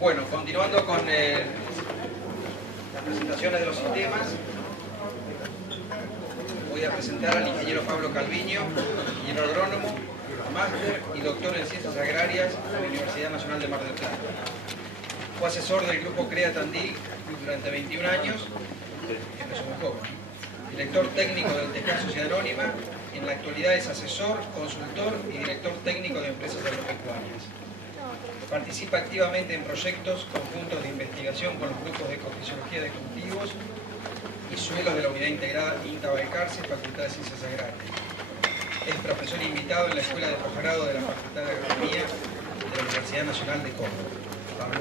Bueno, continuando con las presentaciones de los sistemas, voy a presentar al ingeniero Pablo Calviño, ingeniero agrónomo, máster y doctor en Ciencias Agrarias de la Universidad Nacional de Mar del Plata. Fue asesor del Grupo CREA Tandil durante 21 años, empezó muy joven. Director técnico del TECAR Sociedad Anónima, en la actualidad es asesor, consultor y director técnico de empresas agropecuarias. Participa activamente en proyectos conjuntos de investigación con los grupos de ecofisiología de cultivos y suelos de la Unidad Integrada INTA Balcarce, Facultad de Ciencias Agrarias. Es profesor invitado en la Escuela de Posgrado de la Facultad de Agronomía de la Universidad Nacional de Córdoba. Pablo.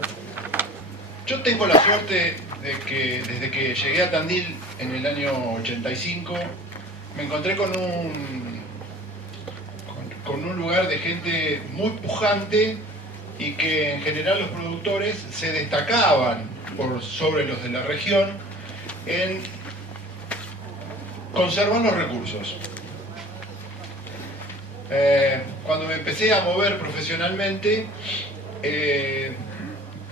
Yo tengo la suerte de que desde que llegué a Tandil en el año 85 me encontré con un lugar de gente muy pujante y que en general los productores se destacaban sobre los de la región en conservar los recursos. Cuando me empecé a mover profesionalmente,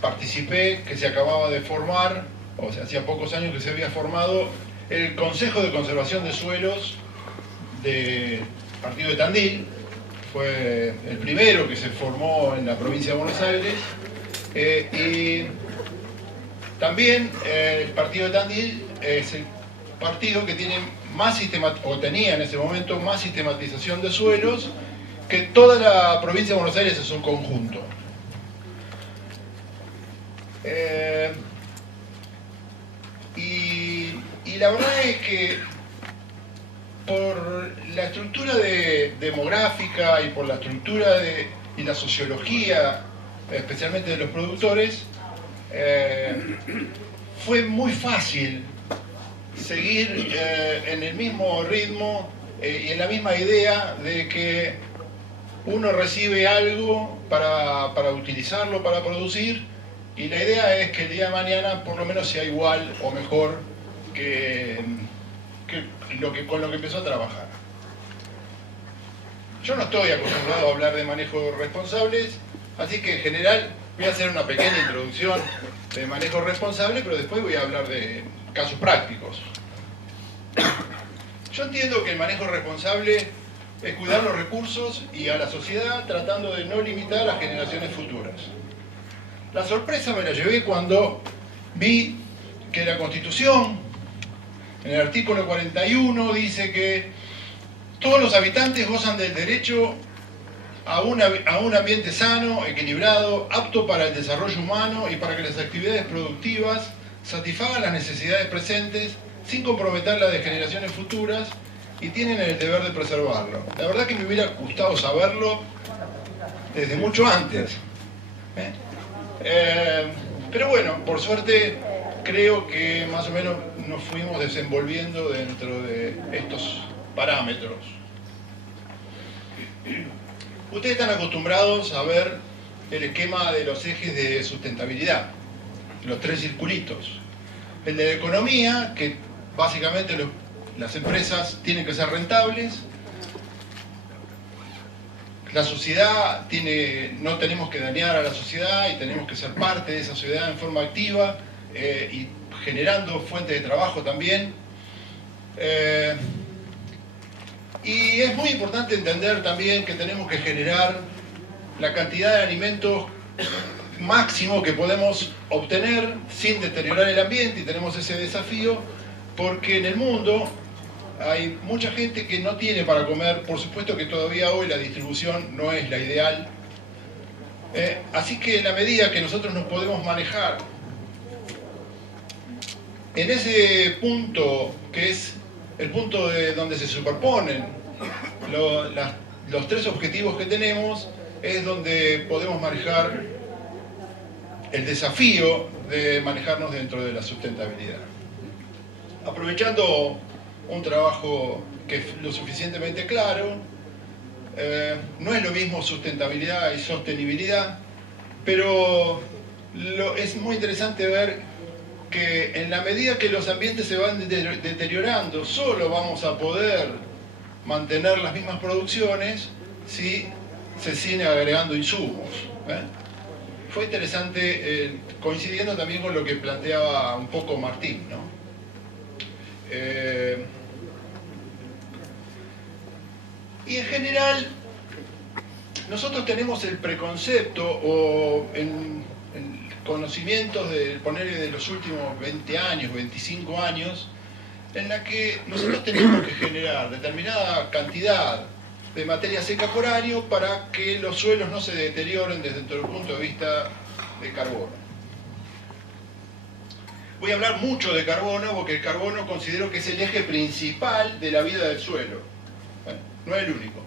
participé, que se acababa de formar, o sea, hacía pocos años que se había formado, el Consejo de Conservación de Suelos del Partido de Tandil. Fue el primero que se formó en la provincia de Buenos Aires. Y también el Partido de Tandil es el partido que tiene más tenía en ese momento más sistematización de suelos que toda la provincia de Buenos Aires es un conjunto. Y la verdad es que por la estructura demográfica y por la estructura y la sociología, especialmente de los productores, fue muy fácil seguir en el mismo ritmo y en la misma idea de que uno recibe algo para utilizarlo, para producir, y la idea es que el día de mañana por lo menos sea igual o mejor con lo que empezó a trabajar. Yo no estoy acostumbrado a hablar de manejos responsables, así que en general voy a hacer una pequeña introducción de manejo responsable, pero después voy a hablar de casos prácticos. Yo entiendo que el manejo responsable es cuidar los recursos y a la sociedad tratando de no limitar a generaciones futuras. La sorpresa me la llevé cuando vi que la Constitución, en el artículo 41, dice que todos los habitantes gozan del derecho a un ambiente sano, equilibrado, apto para el desarrollo humano y para que las actividades productivas satisfagan las necesidades presentes sin comprometer las de generaciones futuras y tienen el deber de preservarlo. La verdad que me hubiera gustado saberlo desde mucho antes. Pero bueno, por suerte creo que más o menos nos fuimos desenvolviendo dentro de estos parámetros. Ustedes están acostumbrados a ver el esquema de los ejes de sustentabilidad, los tres circulitos. El de la economía, que básicamente las empresas tienen que ser rentables. La sociedad no tenemos que dañar a la sociedad y tenemos que ser parte de esa sociedad en forma activa y generando fuentes de trabajo también. Y es muy importante entender también que tenemos que generar la cantidad de alimentos máximo que podemos obtener sin deteriorar el ambiente, y tenemos ese desafío porque en el mundo hay mucha gente que no tiene para comer. Por supuesto que todavía hoy la distribución no es la ideal. Así que en la medida que nosotros nos podemos manejar en ese punto, que es el punto de donde se superponen los tres objetivos que tenemos, es donde podemos manejar el desafío de manejarnos dentro de la sustentabilidad. Aprovechando un trabajo que es lo suficientemente claro, no es lo mismo sustentabilidad y sostenibilidad, pero es muy interesante ver que en la medida que los ambientes se van deteriorando, solo vamos a poder mantener las mismas producciones si se siguen agregando insumos. fue interesante, coincidiendo también con lo que planteaba un poco Martín, ¿no? Y en general, nosotros tenemos el preconcepto o en conocimientos de ponerle de los últimos 20 años, 25 años, en la que nosotros tenemos que generar determinada cantidad de materia seca por año para que los suelos no se deterioren desde el punto de vista de carbono. Voy a hablar mucho de carbono porque el carbono considero que es el eje principal de la vida del suelo. Bueno, no es el único.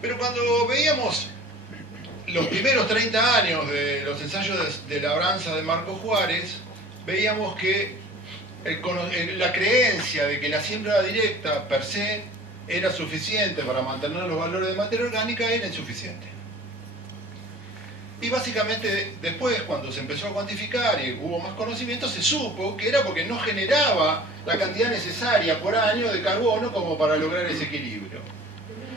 Pero cuando veíamos los primeros 30 años de los ensayos de labranza de Marco Juárez, veíamos que la creencia de que la siembra directa per se era suficiente para mantener los valores de materia orgánica era insuficiente. Y básicamente después, cuando se empezó a cuantificar y hubo más conocimiento, se supo que era porque no generaba la cantidad necesaria por año de carbono como para lograr ese equilibrio.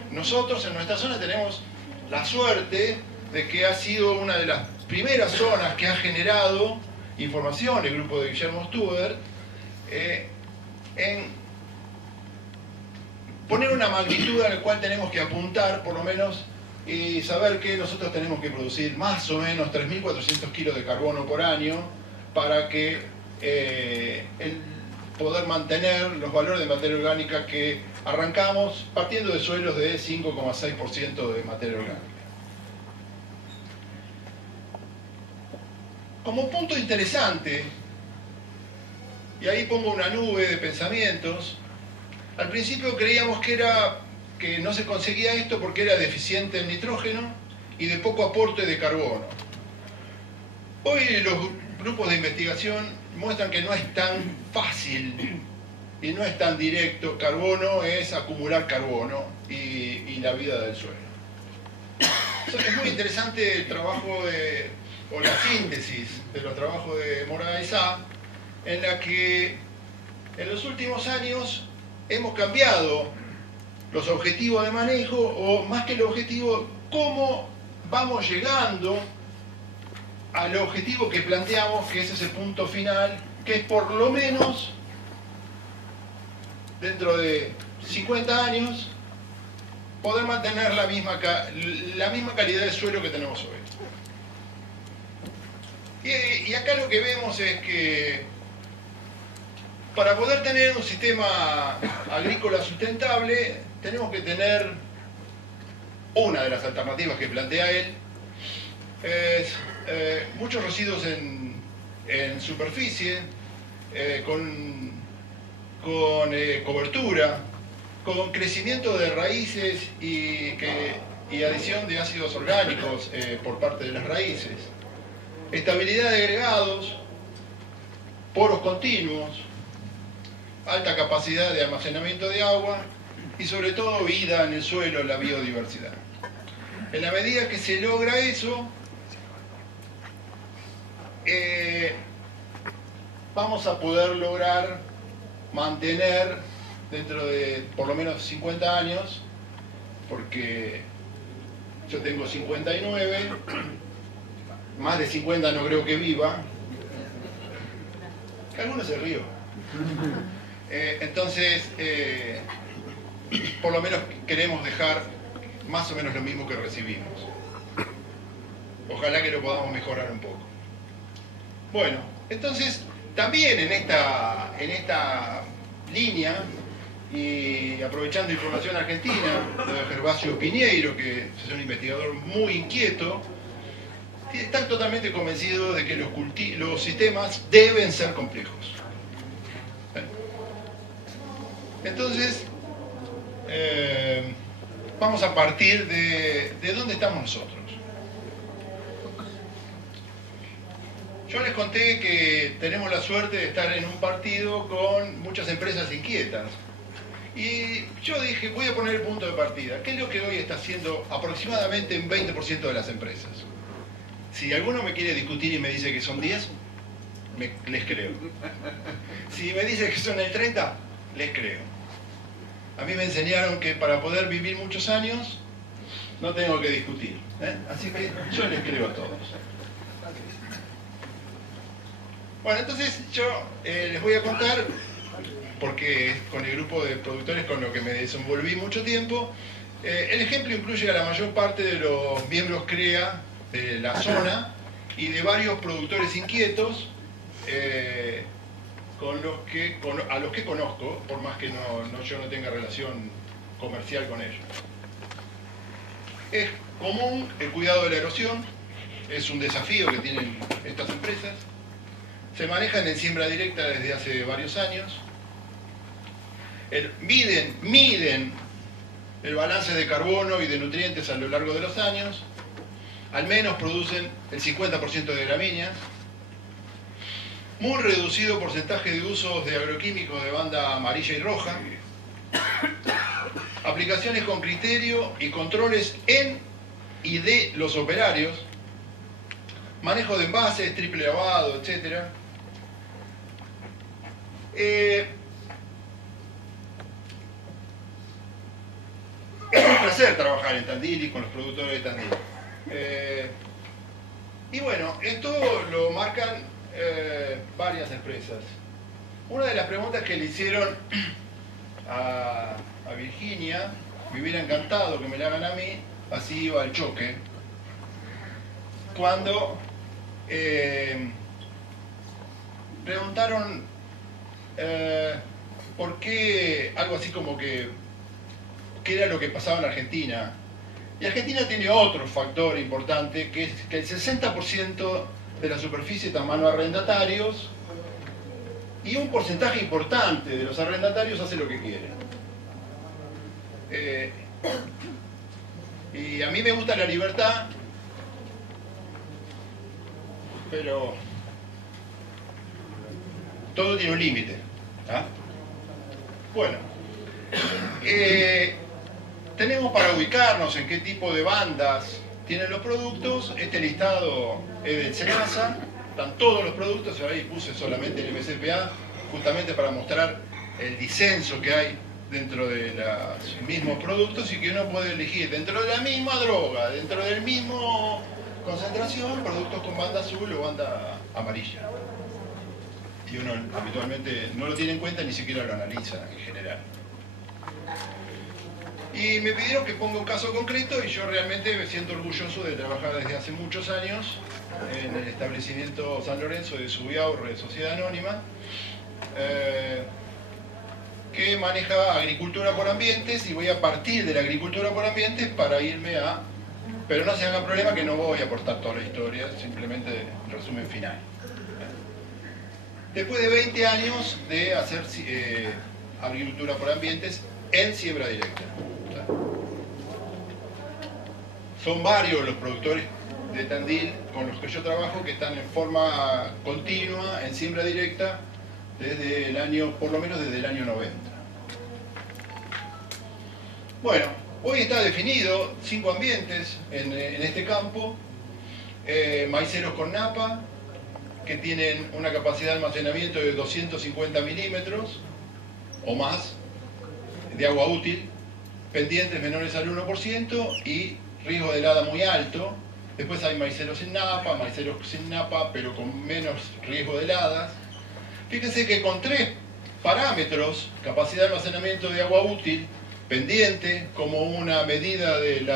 Nosotros en nuestra zona tenemos la suerte de que ha sido una de las primeras zonas que ha generado información, el grupo de Guillermo Studer, en poner una magnitud a la cual tenemos que apuntar, por lo menos, y saber que nosotros tenemos que producir más o menos 3.400 kilos de carbono por año para que poder mantener los valores de materia orgánica que arrancamos partiendo de suelos de 5,6% de materia orgánica. Como punto interesante, y ahí pongo una nube de pensamientos, al principio creíamos que no se conseguía esto porque era deficiente en nitrógeno y de poco aporte de carbono. Hoy los grupos de investigación muestran que no es tan fácil y no es tan directo. Carbono es acumular carbono y la vida del suelo. Es muy interesante el trabajo o la síntesis de los trabajos de Morada y Sá, en la que en los últimos años hemos cambiado los objetivos de manejo, o más que el objetivo, cómo vamos llegando al objetivo que planteamos, que es ese punto final, que es por lo menos dentro de 50 años poder mantener la misma calidad de suelo que tenemos hoy. Y acá lo que vemos es que para poder tener un sistema agrícola sustentable tenemos que tener una de las alternativas que plantea él, es muchos residuos en superficie, con cobertura, con crecimiento de raíces y adición de ácidos orgánicos por parte de las raíces, estabilidad de agregados, poros continuos, alta capacidad de almacenamiento de agua y sobre todo vida en el suelo, la biodiversidad. En la medida que se logra eso, vamos a poder lograr mantener dentro de por lo menos 50 años, porque yo tengo 59, más de 50 no creo que viva, que algunos se ríen. Entonces, por lo menos queremos dejar más o menos lo mismo que recibimos. Ojalá que lo podamos mejorar un poco. Bueno, entonces, también en esta línea, y aprovechando información argentina de Gervasio Piñeiro, que es un investigador muy inquieto, está totalmente convencido de que los sistemas deben ser complejos. Entonces, vamos a partir de dónde estamos nosotros. Yo les conté que tenemos la suerte de estar en un partido con muchas empresas inquietas. Y yo dije, voy a poner el punto de partida. ¿Qué es lo que hoy está haciendo aproximadamente un 20% de las empresas? Si alguno me quiere discutir y me dice que son 10, les creo. Si me dice que son el 30, les creo. A mí me enseñaron que para poder vivir muchos años no tengo que discutir. Así que yo les creo a todos. Bueno, entonces yo les voy a contar, porque con el grupo de productores con lo que me desenvolví mucho tiempo, el ejemplo incluye a la mayor parte de los miembros CREA de la zona y de varios productores inquietos a los que conozco, por más que yo no tenga relación comercial con ellos. Es común el cuidado de la erosión, es un desafío que tienen estas empresas. Se manejan en siembra directa desde hace varios años. Miden el balance de carbono y de nutrientes a lo largo de los años. Al menos producen el 50% de gramíneas. Muy reducido porcentaje de usos de agroquímicos de banda amarilla y roja. Aplicaciones con criterio y controles en y de los operarios. Manejo de envases, triple lavado, etc. Es un placer trabajar en Tandil y con los productores de Tandil. Y bueno, esto lo marcan varias empresas. Una de las preguntas que le hicieron a Virginia, me hubiera encantado que me la hagan a mí, así iba al choque, cuando preguntaron por qué, algo así como que qué era lo que pasaba en Argentina. Y Argentina tiene otro factor importante, que es que el 60% de la superficie está en manos de arrendatarios y un porcentaje importante de los arrendatarios hace lo que quieren. Y a mí me gusta la libertad, pero todo tiene un límite. Bueno, tenemos para ubicarnos en qué tipo de bandas tienen los productos. Este listado es del SENASA, están todos los productos, ahí puse solamente el MCPA, justamente para mostrar el disenso que hay dentro de los mismos productos y que uno puede elegir dentro de la misma droga, dentro del mismo concentración, productos con banda azul o banda amarilla. Y uno habitualmente no lo tiene en cuenta, ni siquiera lo analiza en general. Y me pidieron que ponga un caso concreto y yo realmente me siento orgulloso de trabajar desde hace muchos años en el establecimiento San Lorenzo de Subiaurre, Sociedad Anónima, que maneja agricultura por ambientes, y voy a partir de la agricultura por ambientes para irme a... Pero no se hagan problema que no voy a aportar toda la historia, simplemente resumen final. Después de 20 años de hacer agricultura por ambientes en siembra directa. Son varios los productores de Tandil con los que yo trabajo que están en forma continua en siembra directa desde el año, por lo menos desde el año 90. Bueno, hoy está definido 5 ambientes en este campo. Maiceros con napa, que tienen una capacidad de almacenamiento de 250 milímetros o más de agua útil, pendientes menores al 1% y riesgo de helada muy alto. Después hay maiceros sin napa, pero con menos riesgo de heladas. Fíjense que con 3 parámetros, capacidad de almacenamiento de agua útil, pendiente como una medida de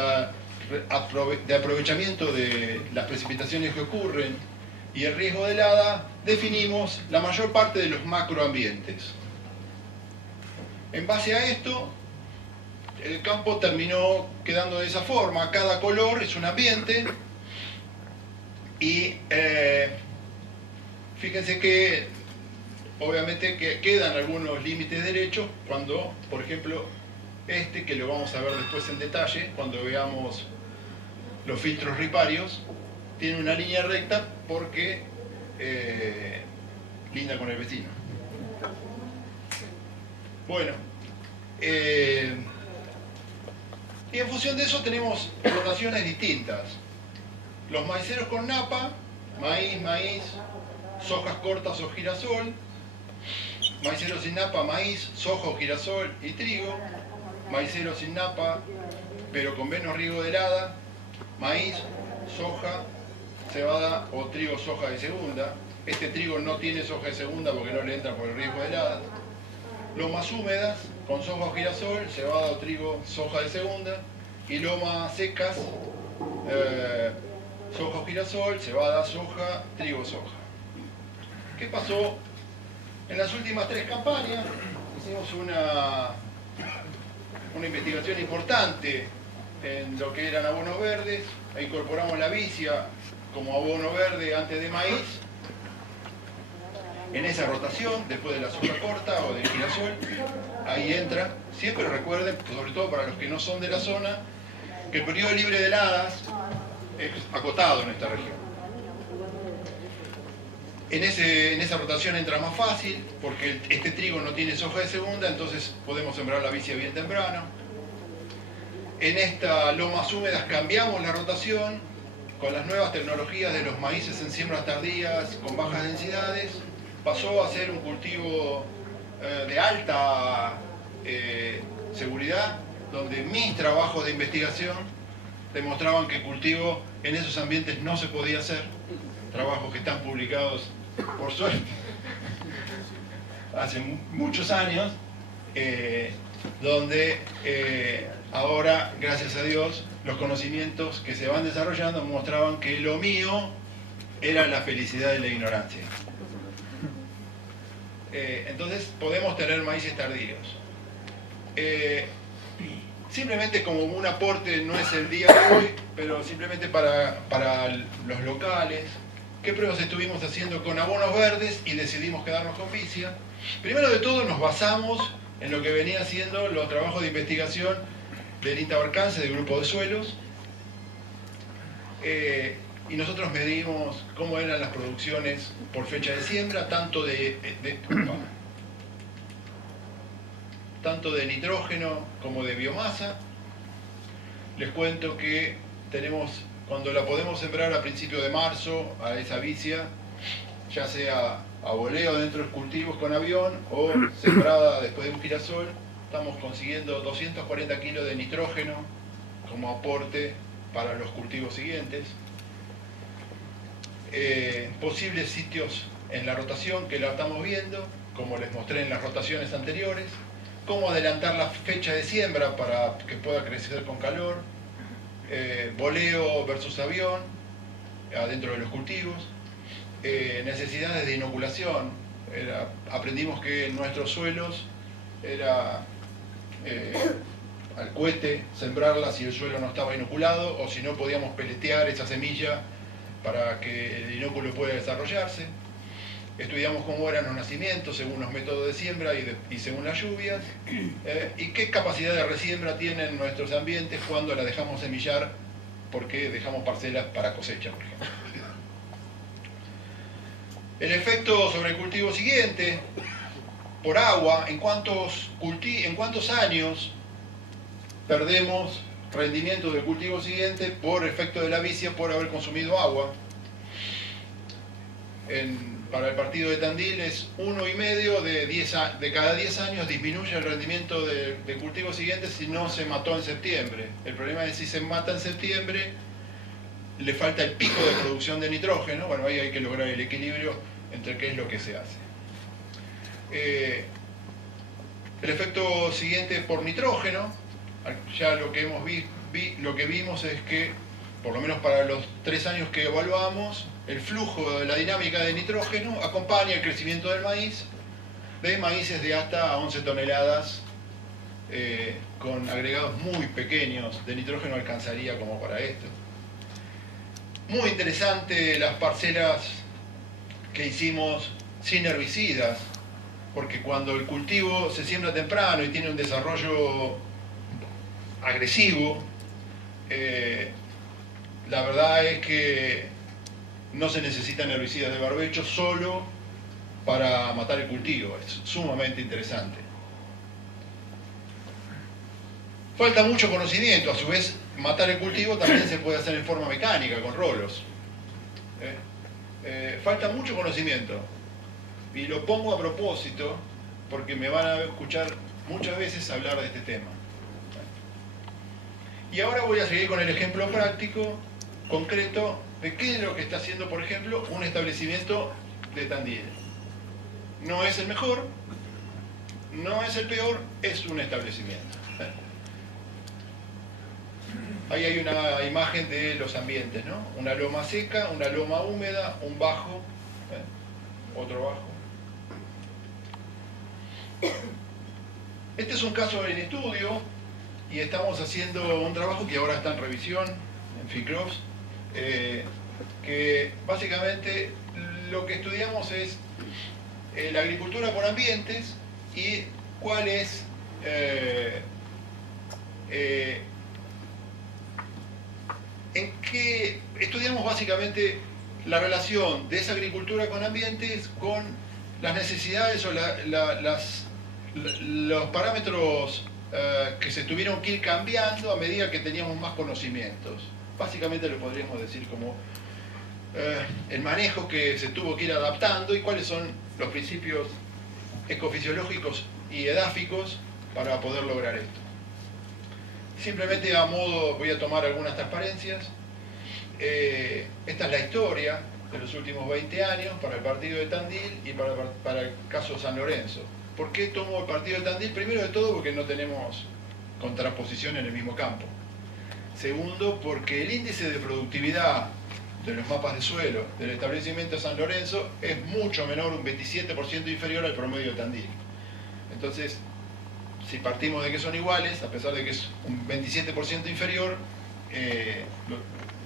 aprovechamiento de las precipitaciones que ocurren y el riesgo de helada, definimos la mayor parte de los macroambientes. En base a esto, el campo terminó quedando de esa forma. Cada color es un ambiente y fíjense que obviamente que quedan algunos límites derechos cuando, por ejemplo, que lo vamos a ver después en detalle, cuando veamos los filtros riparios, tiene una línea recta porque linda con el vecino. Bueno, y en función de eso tenemos rotaciones distintas. Los maiceros con napa, maíz, sojas cortas o girasol. Maiceros sin napa, maíz, soja o girasol y trigo. Maiceros sin napa, pero con menos riego de helada, maíz, soja, cebada o trigo soja de segunda. Este trigo no tiene soja de segunda porque no le entra por el riesgo de helada. Lomas húmedas, con soja o girasol, cebada o trigo soja de segunda. Y lomas secas, soja o girasol, cebada, soja, trigo, soja. ¿Qué pasó? En las últimas 3 campañas hicimos una investigación importante en lo que eran abonos verdes. Incorporamos la vicia como abono verde antes de maíz. En esa rotación, después de la soja corta o del girasol, ahí entra. Siempre recuerden, sobre todo para los que no son de la zona, que el periodo libre de heladas es acotado en esta región. En esa rotación entra más fácil, porque este trigo no tiene soja de segunda, entonces podemos sembrar la vicia bien temprano. En estas lomas húmedas cambiamos la rotación con las nuevas tecnologías de los maíces en siembras tardías con bajas densidades. Pasó a ser un cultivo de alta seguridad, donde mis trabajos de investigación demostraban que cultivo en esos ambientes no se podía hacer. Trabajos que están publicados, por suerte, hace muchos años, donde ahora, gracias a Dios, los conocimientos que se van desarrollando mostraban que lo mío era la felicidad de la ignorancia. Entonces podemos tener maíces tardíos. Simplemente como un aporte, no es el día de hoy, pero simplemente para los locales, ¿qué pruebas estuvimos haciendo con abonos verdes y decidimos quedarnos con vicia? Primero de todo nos basamos en lo que venía haciendo los trabajos de investigación del INTA Barcance, del grupo de suelos, y nosotros medimos cómo eran las producciones por fecha de siembra, tanto de nitrógeno como de biomasa. Les cuento que cuando la podemos sembrar a principios de marzo, a esa vicia, ya sea a voleo dentro de los cultivos con avión o sembrada después de un girasol, estamos consiguiendo 240 kilos de nitrógeno como aporte para los cultivos siguientes. Posibles sitios en la rotación que la estamos viendo, como les mostré en las rotaciones anteriores. Cómo adelantar la fecha de siembra para que pueda crecer con calor. Voleo versus avión adentro de los cultivos. Necesidades de inoculación. Aprendimos que en nuestros suelos era al cohete sembrarla si el suelo no estaba inoculado, o si no podíamos peletear esa semilla para que el inóculo pueda desarrollarse. Estudiamos cómo eran los nacimientos según los métodos de siembra y según las lluvias, y qué capacidad de resiembra tienen nuestros ambientes cuando la dejamos semillar, porque dejamos parcelas para cosecha, por ejemplo. El efecto sobre el cultivo siguiente, por agua, en cuántos años perdemos rendimiento del cultivo siguiente por efecto de la vicia por haber consumido agua. Para el partido de Tandil es 1,5 de cada 10 años disminuye el rendimiento del cultivo siguiente si no se mató en septiembre. El problema es si se mata en septiembre, le falta el pico de producción de nitrógeno. Bueno, ahí hay que lograr el equilibrio entre qué es lo que se hace. El efecto siguiente por nitrógeno, ya lo que lo que vimos es que, por lo menos para los 3 años que evaluamos, el flujo de la dinámica de nitrógeno acompaña el crecimiento del maíz, de maíces de hasta 11 toneladas, con agregados muy pequeños de nitrógeno alcanzaría como para esto. Muy interesante las parcelas que hicimos sin herbicidas, porque cuando el cultivo se siembra temprano y tiene un desarrollo agresivo, la verdad es que no se necesitan herbicidas de barbecho solo para matar el cultivo. Es sumamente interesante. Falta mucho conocimiento. A su vez, matar el cultivo también se puede hacer en forma mecánica, con rolos. Falta mucho conocimiento. Y lo pongo a propósito porque me van a escuchar muchas veces hablar de este tema. Y ahora voy a seguir con el ejemplo práctico, concreto, de qué es lo que está haciendo, por ejemplo, un establecimiento de Tandil. No es el mejor, no es el peor, es un establecimiento. Ahí hay una imagen de los ambientes, ¿no? Una loma seca, una loma húmeda, un bajo, otro bajo. Este es un caso en estudio y estamos haciendo un trabajo que ahora está en revisión en FICROS, que básicamente lo que estudiamos es la agricultura por ambientes y cuál es en qué estudiamos básicamente la relación de esa agricultura con ambientes con las necesidades o los parámetros que se tuvieron que ir cambiando a medida que teníamos más conocimientos. Básicamente lo podríamos decir como el manejo que se tuvo que ir adaptando y cuáles son los principios ecofisiológicos y edáficos para poder lograr esto. Simplemente a modo, voy a tomar algunas transparencias. Esta es la historia de los últimos 20 años para el partido de Tandil y para el caso San Lorenzo. ¿Por qué tomo el partido de Tandil? Primero de todo porque no tenemos contraposición en el mismo campo. Segundo, porque el índice de productividad de los mapas de suelo del establecimiento de San Lorenzo es mucho menor, un 27% inferior al promedio de Tandil. Entonces, si partimos de que son iguales, a pesar de que es un 27% inferior,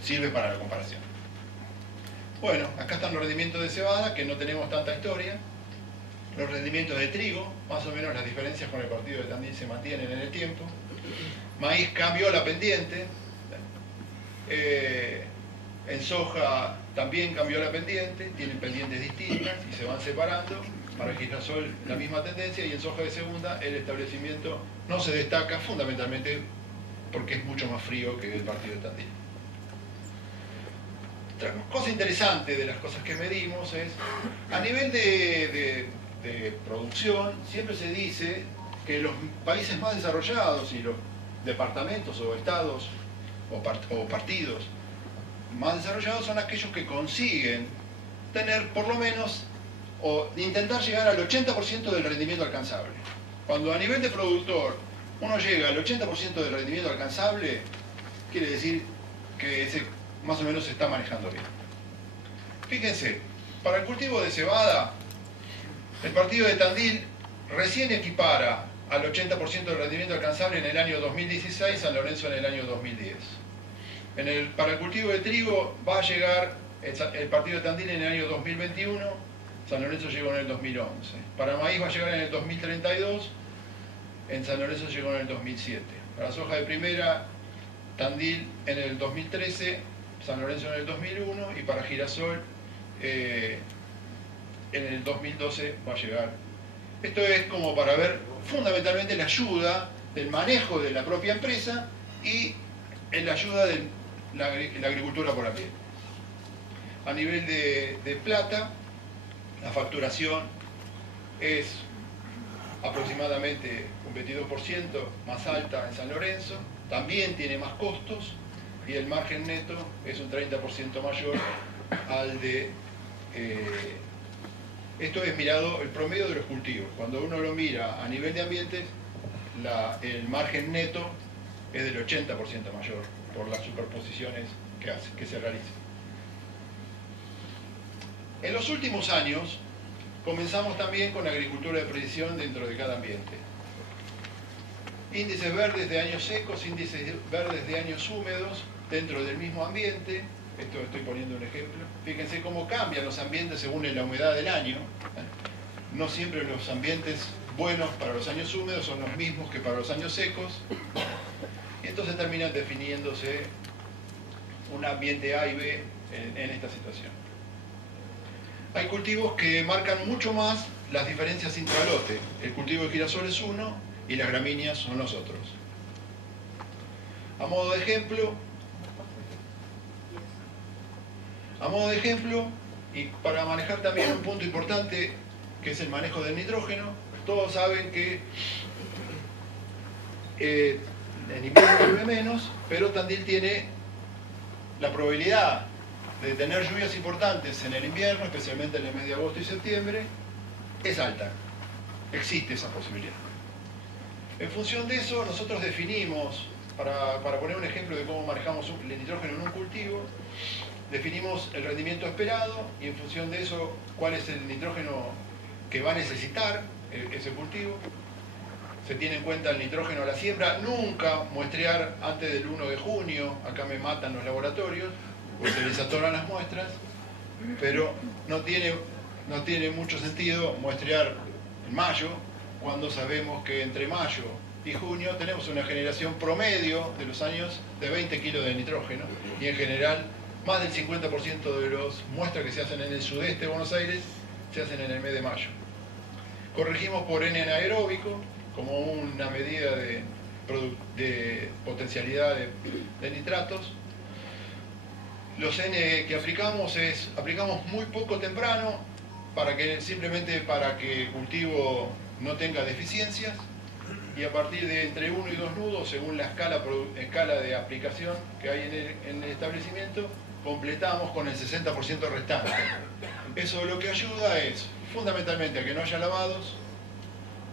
sirve para la comparación. Bueno, acá están los rendimientos de cebada, que no tenemos tanta historia. Los rendimientos de trigo, más o menos las diferencias con el partido de Tandil se mantienen en el tiempo. Maíz cambió la pendiente. En soja también cambió la pendiente, tienen pendientes distintas y se van separando. Para girasol la misma tendencia y en soja de segunda el establecimiento no se destaca fundamentalmente porque es mucho más frío que el partido de Tandil. Otra cosa interesante de las cosas que medimos es, a nivel de producción, siempre se dice que los países más desarrollados y los departamentos o estados o partidos más desarrollados son aquellos que consiguen tener por lo menos o intentar llegar al 80% del rendimiento alcanzable. Cuando a nivel de productor uno llega al 80% del rendimiento alcanzable, quiere decir que ese más o menos se está manejando bien. Fíjense, para el cultivo de cebada, el partido de Tandil recién equipara al 80% del rendimiento alcanzable en el año 2016, San Lorenzo en el año 2010. Para el cultivo de trigo va a llegar el partido de Tandil en el año 2021, San Lorenzo llegó en el 2011. Para maíz va a llegar en el 2032, en San Lorenzo llegó en el 2007. Para soja de primera, Tandil en el 2013, San Lorenzo en el 2001 y para girasol en el 2012 va a llegar. Esto es como para ver fundamentalmente la ayuda del manejo de la propia empresa y en la ayuda de la agricultura por ambiente. A nivel de plata, la facturación es aproximadamente un 22% más alta en San Lorenzo, también tiene más costos y el margen neto es un 30% mayor al de... esto es mirado el promedio de los cultivos. Cuando uno lo mira a nivel de ambientes, el margen neto es del 80% mayor por las superposiciones que se realizan. En los últimos años comenzamos también con agricultura de precisión dentro de cada ambiente. Índices verdes de años secos, índices verdes de años húmedos dentro del mismo ambiente. Esto estoy poniendo un ejemplo. Fíjense cómo cambian los ambientes según la humedad del año. No siempre los ambientes buenos para los años húmedos son los mismos que para los años secos. Y entonces terminan definiéndose un ambiente A y B en esta situación. Hay cultivos que marcan mucho más las diferencias intralote. El cultivo de girasol es uno y las gramíneas son los otros. A modo de ejemplo, y para manejar también un punto importante que es el manejo del nitrógeno, todos saben que en invierno llueve menos, pero Tandil tiene la probabilidad de tener lluvias importantes en el invierno, especialmente en el mes de agosto y septiembre, es alta. Existe esa posibilidad. En función de eso, nosotros definimos, para poner un ejemplo de cómo manejamos el nitrógeno en un cultivo, definimos el rendimiento esperado y en función de eso, cuál es el nitrógeno que va a necesitar ese cultivo. Se tiene en cuenta el nitrógeno a la siembra, nunca muestrear antes del 1 de junio, acá me matan los laboratorios, o se les atoran las muestras, pero no tiene mucho sentido muestrear en mayo, cuando sabemos que entre mayo y junio tenemos una generación promedio de los años de 20 kilos de nitrógeno, y en general más del 50% de las muestras que se hacen en el sudeste de Buenos Aires se hacen en el mes de mayo. Corregimos por N anaeróbico, como una medida de potencialidad de nitratos. Los N que aplicamos muy poco temprano, simplemente para que el cultivo no tenga deficiencias, y a partir de entre 1 y 2 nudos, según la escala de aplicación que hay en el establecimiento, completamos con el 60% restante. Eso lo que ayuda es fundamentalmente a que no haya lavados,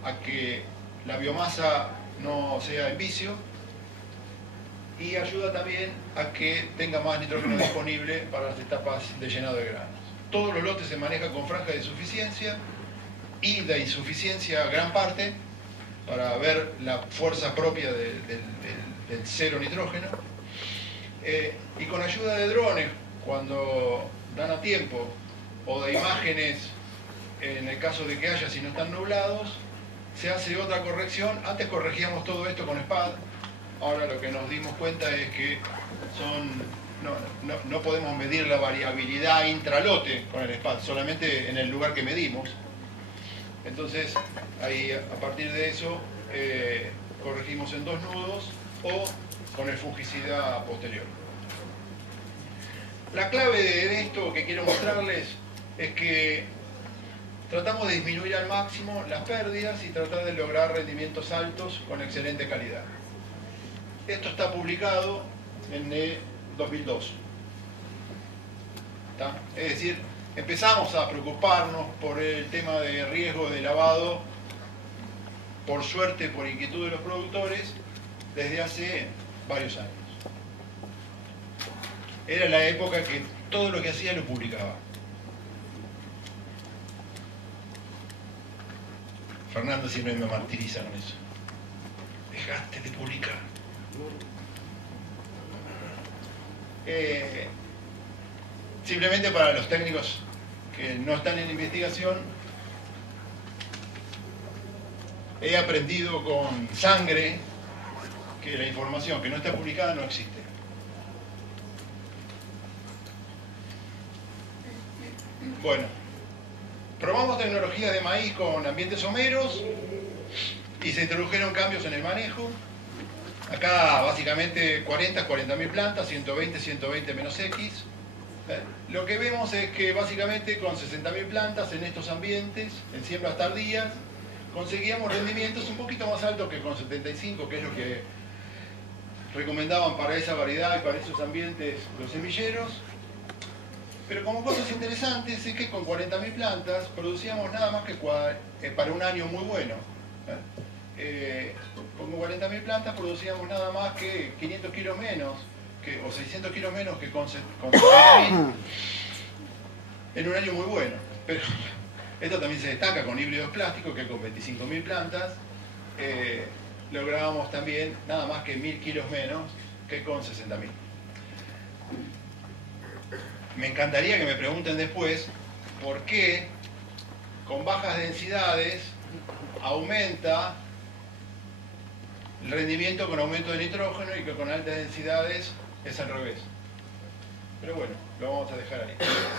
a que la biomasa no sea en vicio, y ayuda también a que tenga más nitrógeno disponible para las etapas de llenado de granos. Todos los lotes se manejan con franja de suficiencia y de insuficiencia gran parte, para ver la fuerza propia del cero nitrógeno. Y con ayuda de drones, cuando dan a tiempo, o de imágenes, en el caso de que haya, si no están nublados, se hace otra corrección. Antes corregíamos todo esto con SPAD, ahora lo que nos dimos cuenta es que no podemos medir la variabilidad intralote con el SPAD, solamente en el lugar que medimos. Entonces, ahí a partir de eso, corregimos en 2 nudos o con el fungicida posterior. La clave de esto que quiero mostrarles es que tratamos de disminuir al máximo las pérdidas y tratar de lograr rendimientos altos con excelente calidad. Esto está publicado en el 2002. ¿Está? Es decir, empezamos a preocuparnos por el tema de riesgo de lavado, por suerte, por inquietud de los productores, desde hace varios años. Era la época que todo lo que hacía lo publicaba. Fernando siempre me martiriza con eso. Dejaste de publicar. Simplemente para los técnicos que no están en investigación, he aprendido con sangre que la información que no está publicada no existe. Bueno, probamos tecnologías de maíz con ambientes someros y se introdujeron cambios en el manejo. Acá básicamente 40.000 plantas, 120 menos X. Lo que vemos es que básicamente con 60.000 plantas en estos ambientes, en siembras tardías, conseguíamos rendimientos un poquito más altos que con 75, que es lo que recomendaban para esa variedad y para esos ambientes los semilleros. Pero como cosas interesantes es que con 40.000 plantas producíamos nada más que para un año muy bueno. Con 40.000 plantas producíamos nada más que 500 kilos menos, o 600 kilos menos que con 60.000 en un año muy bueno. Pero esto también se destaca con híbridos plásticos, que con 25.000 plantas lográbamos también nada más que 1.000 kilos menos que con 60.000. Me encantaría que me pregunten después por qué con bajas densidades aumenta el rendimiento con aumento de nitrógeno y que con altas densidades es al revés. Pero bueno, lo vamos a dejar ahí.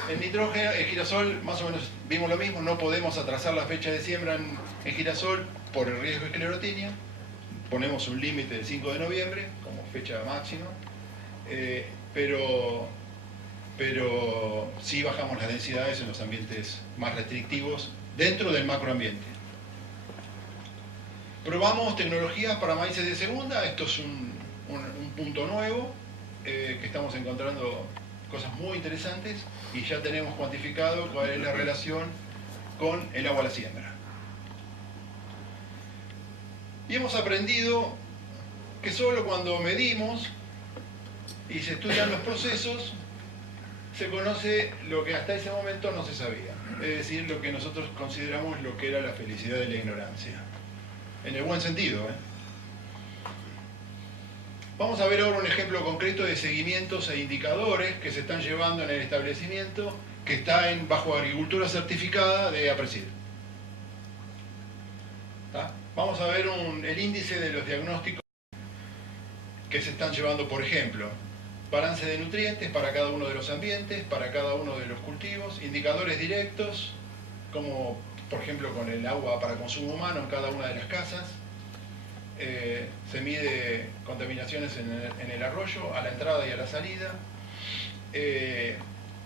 El nitrógeno, el girasol, más o menos vimos lo mismo. No podemos atrasar la fecha de siembra en girasol por el riesgo de esclerotinia. Ponemos un límite del 5 de noviembre como fecha máxima. Pero sí bajamos las densidades en los ambientes más restrictivos dentro del macroambiente. Probamos tecnologías para maíces de segunda. Esto es un punto nuevo, que estamos encontrando cosas muy interesantes y ya tenemos cuantificado cuál es la relación con el agua a la siembra. Y hemos aprendido que solo cuando medimos y se estudian los procesos, se conoce lo que hasta ese momento no se sabía. Es decir, lo que nosotros consideramos lo que era la felicidad de la ignorancia. En el buen sentido, ¿eh? Vamos a ver ahora un ejemplo concreto de seguimientos e indicadores que se están llevando en el establecimiento que está bajo agricultura certificada de APRESID. Vamos a ver el índice de los diagnósticos que se están llevando, por ejemplo, balance de nutrientes para cada uno de los ambientes, para cada uno de los cultivos, indicadores directos, como por ejemplo con el agua para consumo humano en cada una de las casas. Se mide contaminaciones en el arroyo, a la entrada y a la salida,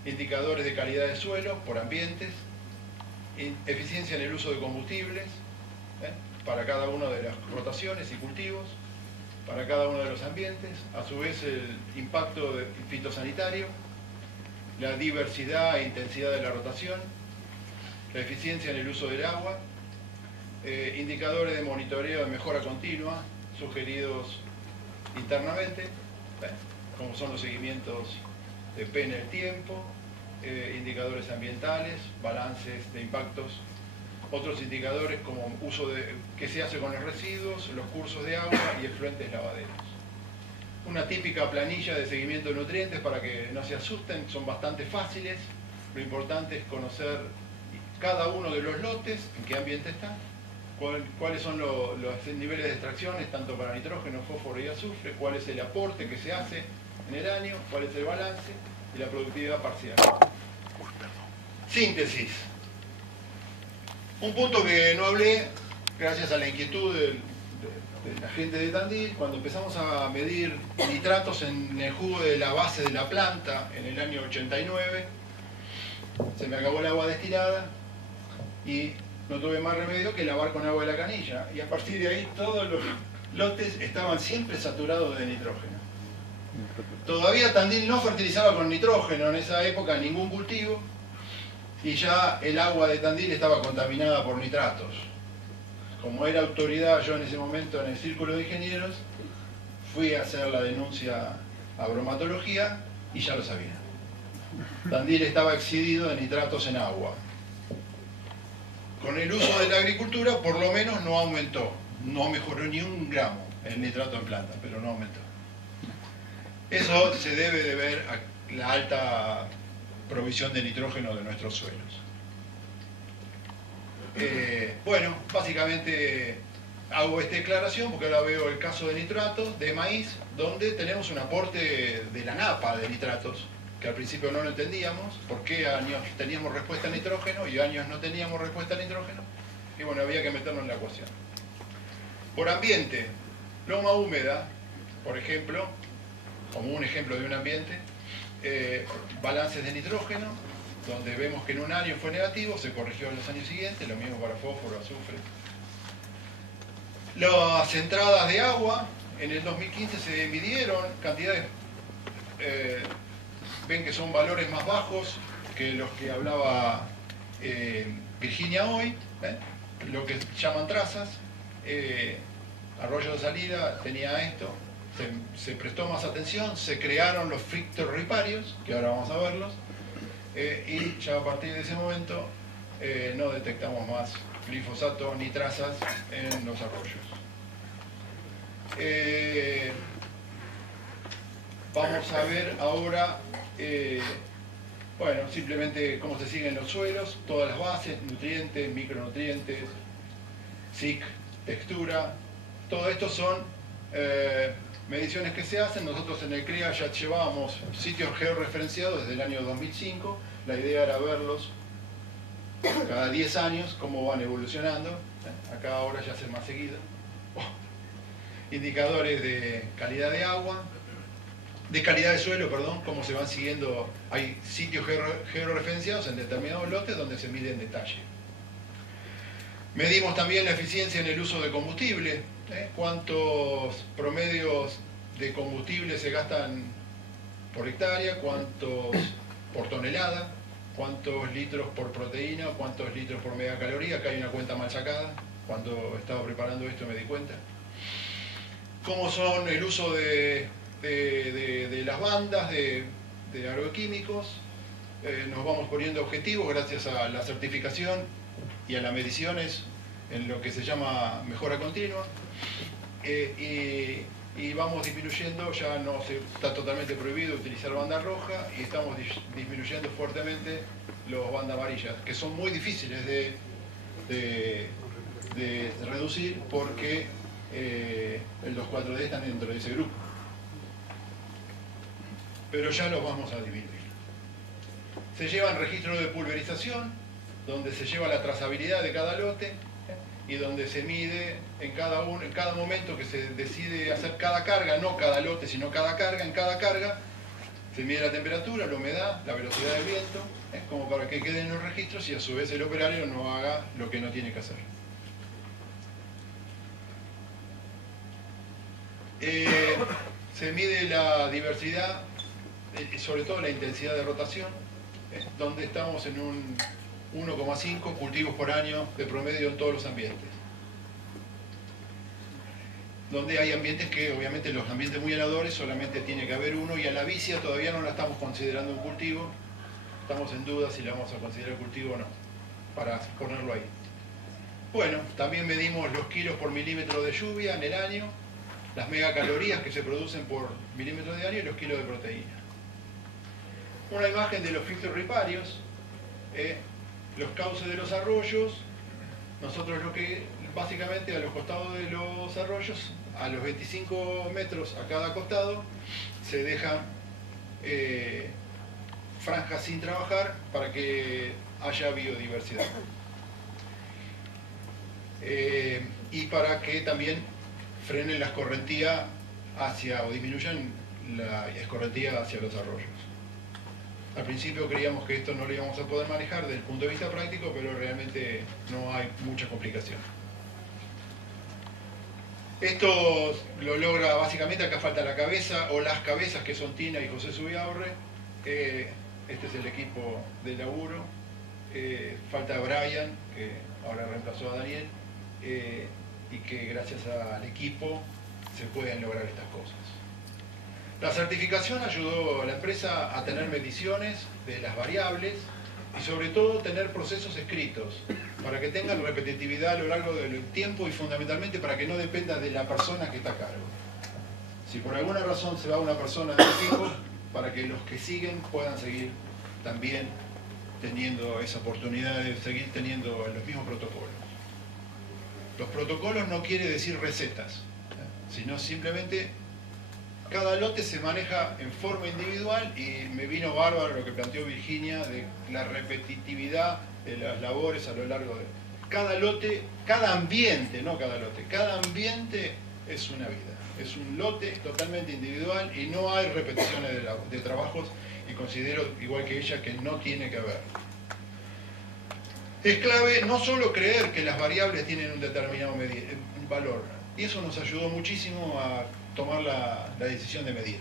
indicadores de calidad de suelo por ambientes, eficiencia en el uso de combustibles, para cada una de las rotaciones y cultivos, para cada uno de los ambientes, a su vez el impacto fitosanitario, la diversidad e intensidad de la rotación, la eficiencia en el uso del agua, indicadores de monitoreo de mejora continua sugeridos internamente, como son los seguimientos de P en el tiempo, indicadores ambientales, balances de impactos, otros indicadores como qué se hace con los residuos, los cursos de agua y efluentes lavaderos. Una típica planilla de seguimiento de nutrientes para que no se asusten, son bastante fáciles. Lo importante es conocer cada uno de los lotes, en qué ambiente están, cuáles son los niveles de extracciones, tanto para nitrógeno, fósforo y azufre, cuál es el aporte que se hace en el año, cuál es el balance y la productividad parcial. Síntesis. Un punto que no hablé, gracias a la inquietud de la gente de Tandil, cuando empezamos a medir nitratos en el jugo de la base de la planta en el año 89, se me acabó el agua destilada y no tuve más remedio que lavar con agua de la canilla. Y a partir de ahí todos los lotes estaban siempre saturados de nitrógeno. Todavía Tandil no fertilizaba con nitrógeno en esa época ningún cultivo, y ya el agua de Tandil estaba contaminada por nitratos. Como era autoridad yo en ese momento en el círculo de ingenieros, fui a hacer la denuncia a bromatología y ya lo sabía. Tandil estaba excedido de nitratos en agua. Con el uso de la agricultura por lo menos no aumentó, no mejoró ni un gramo el nitrato en planta, pero no aumentó. Eso se debe de ver a la alta provisión de nitrógeno de nuestros suelos. Bueno, básicamente hago esta declaración porque ahora veo el caso de nitratos de maíz, donde tenemos un aporte de la napa de nitratos, que al principio no lo entendíamos, por qué años teníamos respuesta a nitrógeno y años no teníamos respuesta a nitrógeno, y bueno, había que meternos en la ecuación. Por ambiente, loma húmeda, por ejemplo, como un ejemplo de un ambiente, balances de nitrógeno, donde vemos que en un año fue negativo, se corrigió en los años siguientes, lo mismo para fósforo, azufre. Las entradas de agua, en el 2015 se midieron cantidades, ven que son valores más bajos que los que hablaba Virginia hoy, lo que llaman trazas. Arroyo de salida tenía esto, se prestó más atención, se crearon los fictorriparios, que ahora vamos a verlos, y ya a partir de ese momento no detectamos más glifosato ni trazas en los arroyos. Vamos a ver ahora, bueno, simplemente cómo se siguen los suelos, todas las bases, nutrientes, micronutrientes, SIC, textura, todo esto son mediciones que se hacen. Nosotros en el CREA ya llevábamos sitios georreferenciados desde el año 2005, la idea era verlos cada 10 años, cómo van evolucionando, acá ahora ya hace más seguido. Indicadores de calidad de agua, de calidad de suelo, perdón, cómo se van siguiendo, hay sitios georreferenciados en determinados lotes donde se mide en detalle. Medimos también la eficiencia en el uso de combustible, cuántos promedios de combustible se gastan por hectárea, cuántos por tonelada, cuántos litros por proteína, cuántos litros por megacaloría. Acá hay una cuenta mal sacada, cuando estaba preparando esto me di cuenta. Cómo son el uso de las bandas de agroquímicos. Nos vamos poniendo objetivos gracias a la certificación y a las mediciones en lo que se llama mejora continua. Y vamos disminuyendo, ya no está totalmente prohibido utilizar banda roja y estamos disminuyendo fuertemente los bandas amarillas, que son muy difíciles de reducir porque los 4D están dentro de ese grupo. Pero ya los vamos a disminuir. Se llevan registros de pulverización, donde se lleva la trazabilidad de cada lote y donde se mide en cada momento que se decide hacer cada carga, no cada lote, sino cada carga, en cada carga se mide la temperatura, la humedad, la velocidad del viento, como para que queden los registros y a su vez el operario no haga lo que no tiene que hacer. Se mide la diversidad, sobre todo la intensidad de rotación, donde estamos en un 1,5 cultivos por año de promedio en todos los ambientes. Donde hay ambientes que, obviamente, los ambientes muy heladores solamente tiene que haber uno, y a la vicia todavía no la estamos considerando un cultivo. Estamos en duda si la vamos a considerar cultivo o no, para ponerlo ahí. Bueno, también medimos los kilos por milímetro de lluvia en el año, las megacalorías que se producen por milímetro de año y los kilos de proteína. Una imagen de los filtros riparios, los cauces de los arroyos. Nosotros básicamente a los costados de los arroyos, a los 25 metros a cada costado, se dejan franjas sin trabajar para que haya biodiversidad. Y para que también frenen la escorrentía o disminuyan la escorrentía hacia los arroyos. Al principio creíamos que esto no lo íbamos a poder manejar desde el punto de vista práctico, pero realmente no hay mucha complicación. Esto lo logra básicamente, acá falta la cabeza, o las cabezas, que son Tina y José Subiaurre. Este es el equipo de laburo. Falta Brian, que ahora reemplazó a Daniel, y que gracias al equipo se pueden lograr estas cosas. La certificación ayudó a la empresa a tener mediciones de las variables y sobre todo tener procesos escritos para que tengan repetitividad a lo largo del tiempo y fundamentalmente para que no dependa de la persona que está a cargo. Si por alguna razón se va una persona del equipo, para que los que siguen puedan seguir también teniendo esa oportunidad de seguir teniendo los mismos protocolos. Los protocolos no quiere decir recetas, sino simplemente cada lote se maneja en forma individual, y me vino bárbaro lo que planteó Virginia de la repetitividad de las labores a lo largo de cada lote, cada ambiente, no cada lote, cada ambiente es una vida, es un lote totalmente individual y no hay repeticiones de trabajos, y considero, igual que ella, que no tiene que haber. Es clave no solo creer que las variables tienen un determinado valor, y eso nos ayudó muchísimo a tomar la decisión de medir.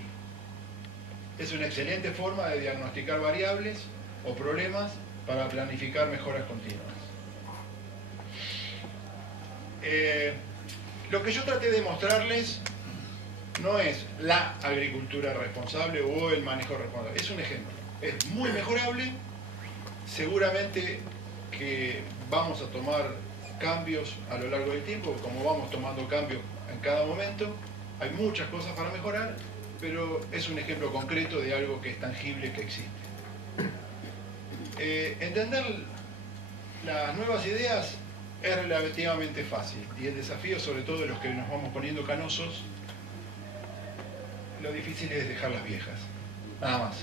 Es una excelente forma de diagnosticar variables o problemas para planificar mejoras continuas. Lo que yo traté de mostrarles no es la agricultura responsable o el manejo responsable, es un ejemplo. Es muy mejorable, seguramente que vamos a tomar cambios a lo largo del tiempo, como vamos tomando cambios en cada momento. Hay muchas cosas para mejorar, pero es un ejemplo concreto de algo que es tangible, que existe. Entender las nuevas ideas es relativamente fácil, y el desafío, sobre todo de los que nos vamos poniendo canosos, lo difícil es dejar las viejas, nada más.